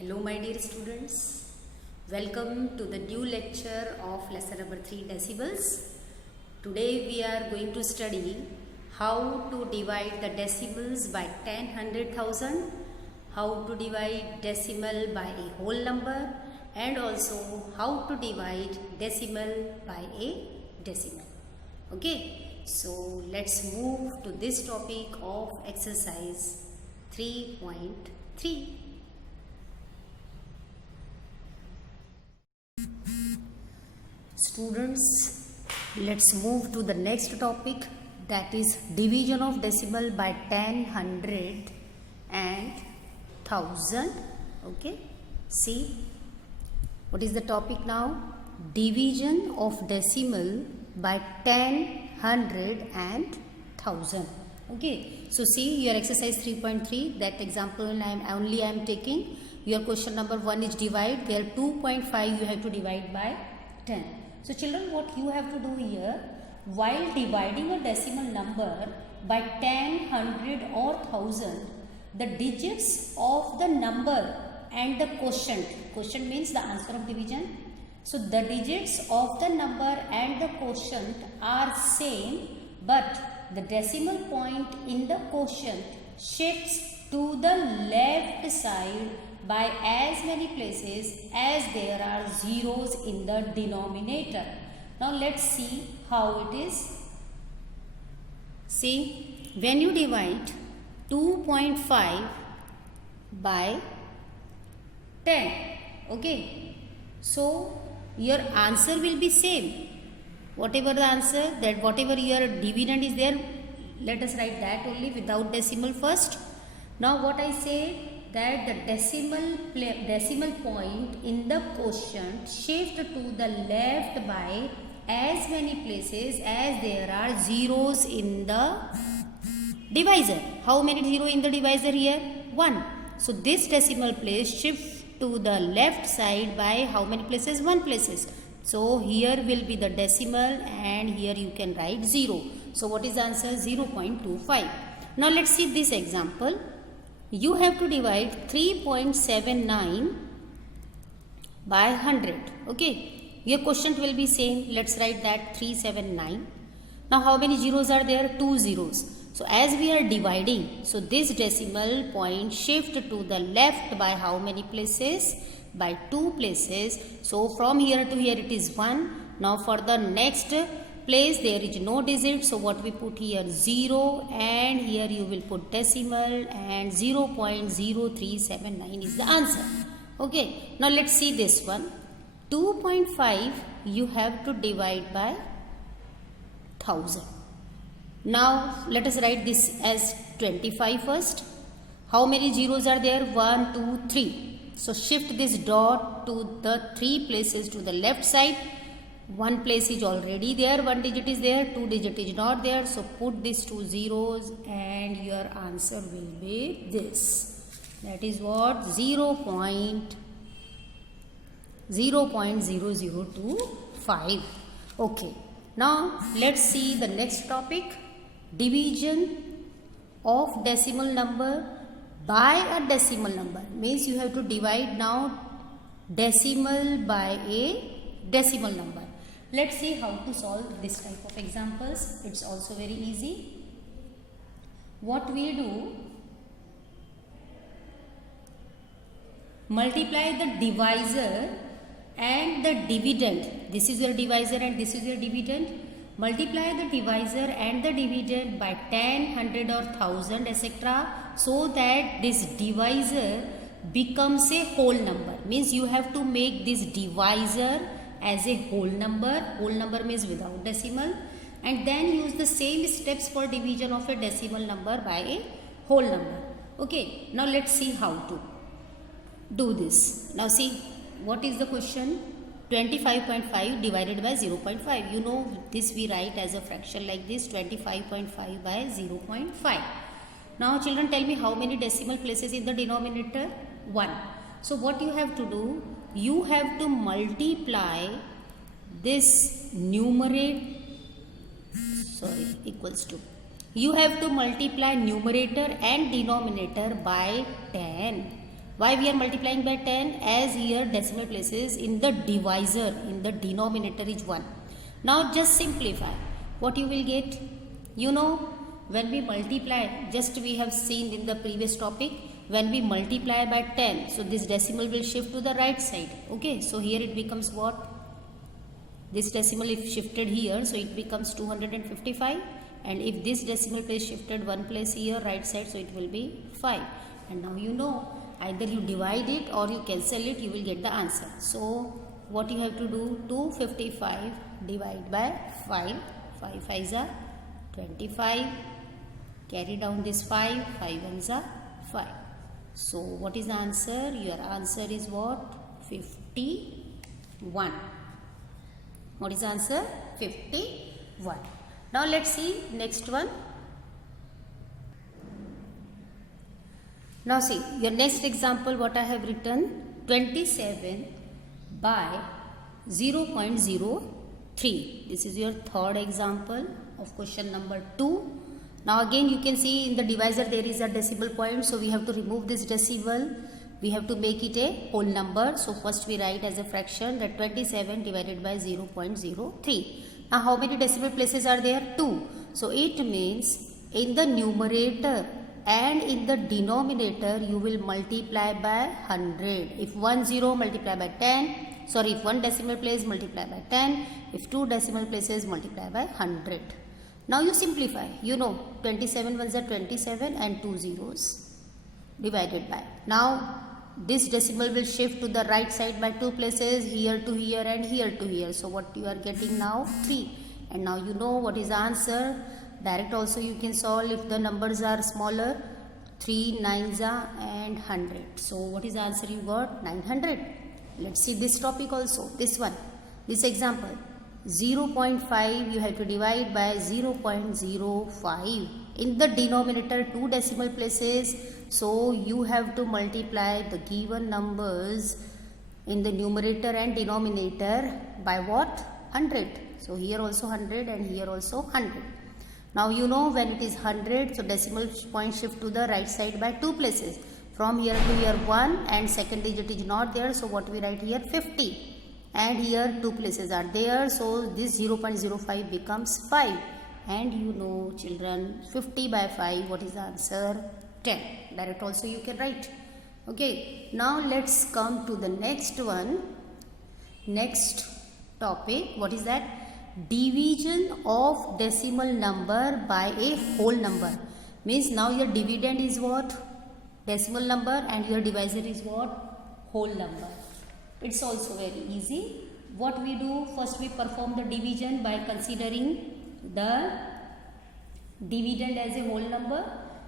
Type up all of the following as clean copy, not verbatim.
Hello my dear students, welcome to the new lecture of lesson number 3 decimals. Today we are going to study how to divide the decimals by 10, 100,000, how to divide decimal by a whole number and also how to divide decimal by a decimal. Okay, so let's move to this topic of exercise 3.3. Students, let's move to the next topic, that is division of decimal by 10, 100 and 1000. Okay, see what is the topic now? Division of decimal by 10, 100 and 1000. Okay, so see your exercise 3.3, that example I am taking. Your question number 1 is divide. There 2.5 you have to divide by 10. So children, what you have to do here, while dividing a decimal number by 10, 100 or 1000, the digits of the number and the quotient means the answer of division. So the digits of the number and the quotient are same, but the decimal point in the quotient shifts to the left side by as many places as there are zeros in the denominator. Now let's see how it is. See, when you divide 2.5 by 10, okay, so your answer will be same. Whatever the answer, that whatever your dividend is there, let us write that only without decimal first. Now what I say, that the decimal point in the quotient shift to the left by as many places as there are zeros in the divisor. How many zero in the divisor here? 1. So this decimal place shift to the left side by how many places? 1 places. So here will be the decimal and here you can write 0. So what is the answer? 0.25. Now let's see this example. You have to divide 3.79 by 100. Okay, your quotient will be same. Let's write that 379. Now how many zeros are there? 2 zeros. So as we are dividing, so this decimal point shift to the left by how many places? By 2 places. So from here to here it is 1. Now for the next place there is no digit, so what we put here? 0, and here you will put decimal, and 0.0379 is the answer. Okay, now let's see this one. 2.5 you have to divide by 1000. Now let us write this as 25 first. How many zeros are there? 1, 2, 3. So shift this dot to the 3 places to the left side. 1 place is already there, 1 digit is there, 2 digit is not there. So put these 2 zeros and your answer will be this. That is what? 0.0025. Okay. Now let's see the next topic. Division of decimal number by a decimal number. Means you have to divide now decimal by a decimal number. Let's see how to solve this type of examples. It's also very easy. What we do, multiply the divisor and the dividend. This is your divisor and this is your dividend. Multiply the divisor and the dividend by 10, 100 or 1000 etc. so that this divisor becomes a whole number. Means you have to make this divisor as a whole number. Whole number means without decimal, and then use the same steps for division of a decimal number by a whole number. Okay, now let's see how to do this. Now see, what is the question? 25.5 divided by 0.5. You know this we write as a fraction like this, 25.5 by 0.5. Now children, tell me how many decimal places in the denominator? 1. So what you have to do? You have to multiply this numerator, equals to. You have to multiply numerator and denominator by 10. Why we are multiplying by 10? As here decimal places in the divisor, in the denominator is 1. Now just simplify. What you will get? You know, when we multiply, just we have seen in the previous topic, when we multiply by 10, so this decimal will shift to the right side. Okay, so here it becomes what? This decimal if shifted here, so it becomes 255. And if this decimal place shifted one place here, right side, so it will be 5. And now you know, either you divide it or you cancel it, you will get the answer. So what you have to do? 255 divide by 5. 5 5s are 25. Carry down this 5. 5 1s are 5. So what is the answer? Your answer is what? 51. What is the answer? 51. Now let's see next one. Now see, your next example what I have written, 27 by 0.03. This is your third example of question number 2. Now again you can see in the divisor there is a decimal point, so we have to remove this decimal. We have to make it a whole number. So first we write as a fraction that 27 divided by 0.03. Now how many decimal places are there? 2. So it means in the numerator and in the denominator you will multiply by 100. If 10 multiply by 10, sorry, if one decimal place multiply by 10, if two decimal places multiply by 100. Now you simplify. You know 27 ones are 27 and 2 zeros divided by. Now this decimal will shift to the right side by 2 places, here to here and here to here. So what you are getting now? 3. And now you know what is the answer. Direct also you can solve if the numbers are smaller. 3 9s are and 100. So what is the answer you got? 900. Let's see this topic also. This one. This example. 0.5 you have to divide by 0.05. In the denominator 2 decimal places. So you have to multiply the given numbers in the numerator and denominator by what? 100. So here also 100 and here also 100. Now you know when it is 100, so decimal point shift to the right side by 2 places. From here to here 1 and second digit is not there. So what we write here? 50. And here 2 places are there. So this 0.05 becomes 5. And you know children, 50 by 5, what is the answer? 10. Direct also you can write. Okay, now let's come to the next one. Next topic, what is that? Division of decimal number by a whole number. Means now your dividend is what? Decimal number, and your divisor is what? Whole number. It's also very easy. What we do? First we perform the division by considering the dividend as a whole number.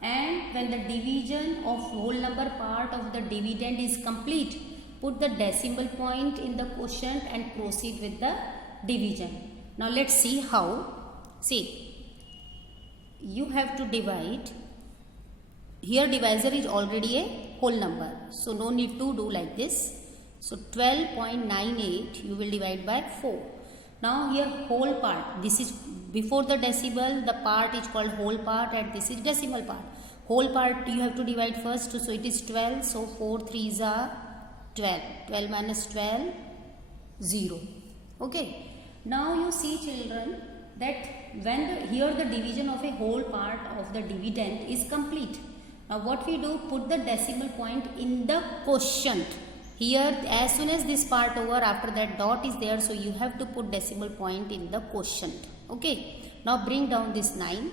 And when the division of whole number part of the dividend is complete, put the decimal point in the quotient and proceed with the division. Now let's see how. See, you have to divide. Here divisor is already a whole number, so no need to do like this. So 12.98 you will divide by 4. Now here whole part, this is before the decimal, the part is called whole part and this is decimal part. Whole part you have to divide first, so it is 12, so 4 3s are 12. 12 minus 12, 0. Okay. Now you see children that when here the division of a whole part of the dividend is complete. Now what we do? Put the decimal point in the quotient. Here as soon as this part over, after that dot is there, so you have to put decimal point in the quotient. Okay. Now bring down this 9.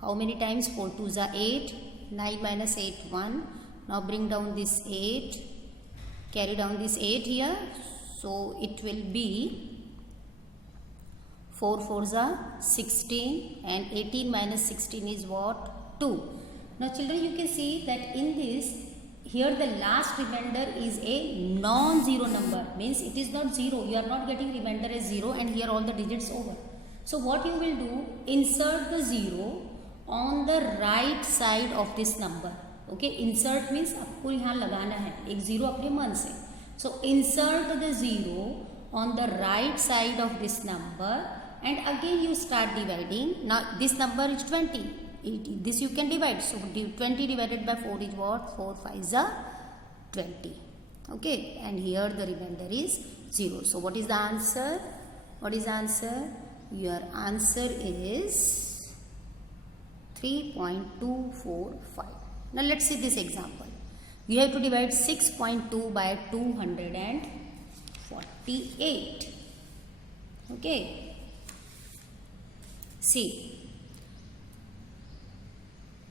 How many times? 4 2s are 8. 9 minus 8, 1. Now bring down this 8. Carry down this 8 here. So it will be 4 4s are 16 and 18 minus 16 is what? 2. Now children, you can see that in this, here the last remainder is a non-zero number. Means it is not 0. You are not getting remainder as 0 and here all the digits over. So what you will do? Insert the 0 on the right side of this number. Okay, insert means आपको यहाँ लगाना है एक 0 अपने मन से. So insert the 0 on the right side of this number and again you start dividing. Now this number is 20. This you can divide. So 20 divided by 4 is what? 4 5s are 20. Okay, and here the remainder is 0. So what is the answer? What is the answer? Your answer is 3.245. Now let's see this example. You have to divide 6.2 by 248. Okay. See,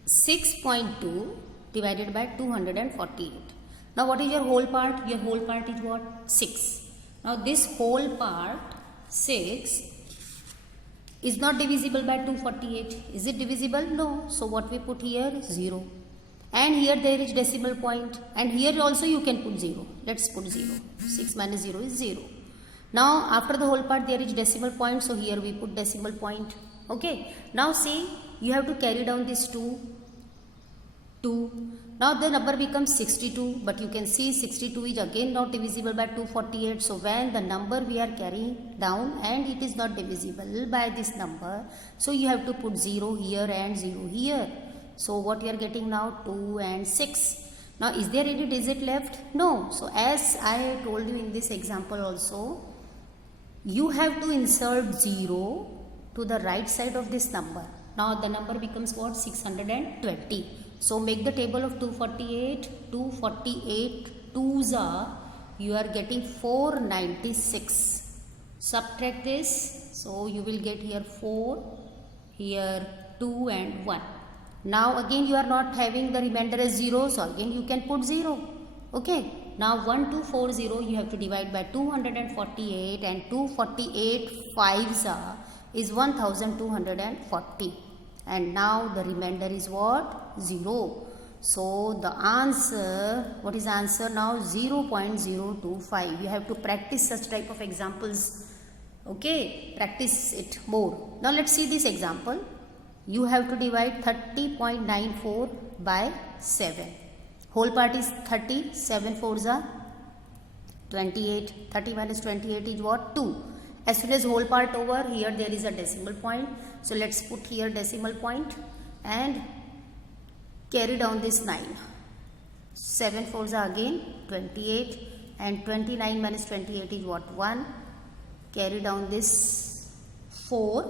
6.2 divided by 248. Now what is your whole part? Your whole part is what? 6. Now this whole part 6 is not divisible by 248. Is it divisible? No. So what we put here? 0. And here there is decimal point. And here also you can put 0. Let's put 0. 6 minus 0 is 0. Now after the whole part there is decimal point. So here we put decimal point. Okay. Now see, you have to carry down this 2. Now the number becomes 62, but you can see 62 is again not divisible by 248. So when the number we are carrying down and it is not divisible by this number, so you have to put 0 here and 0 here. So what you are getting now? 2 and 6. Now is there any digit left? No. So as I told you in this example also, you have to insert 0 to the right side of this number. Now the number becomes what? 620. So make the table of 248. 248 2s are, you are getting 496. Subtract this. So you will get here 4, here 2 and 1. Now again you are not having the remainder as 0. So again you can put 0. Okay. Now 1240 you have to divide by 248, and 248 5s are is 1240. And now the remainder is what? 0. So the answer, what is the answer now? 0.025. You have to practice such type of examples. Okay, practice it more. Now let's see this example. You have to divide 30.94 by 7. Whole part is 30. 7 4s are 28. 30 minus 28 is what? 2. As soon as whole part over, here there is a decimal point. So let's put here decimal point and carry down this 9. 7 4s are again 28, and 29 minus 28 is what? 1. Carry down this 4.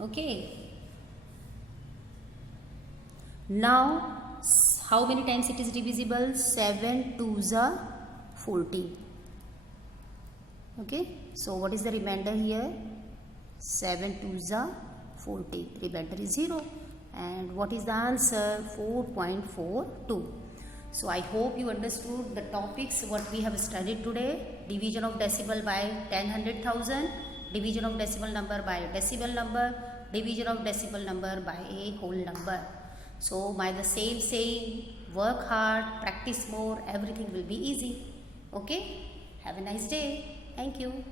Okay. Now how many times it is divisible? 7 2s are 14. Okay. So what is the remainder here? 7 2s are 40. Remainder is 0. And what is the answer? 4.42. So I hope you understood the topics what we have studied today. Division of decimal by 10 100,000. Division of decimal number by a decimal number. Division of decimal number by a whole number. So by the same saying, work hard, practice more, everything will be easy. Okay. Have a nice day. Thank you.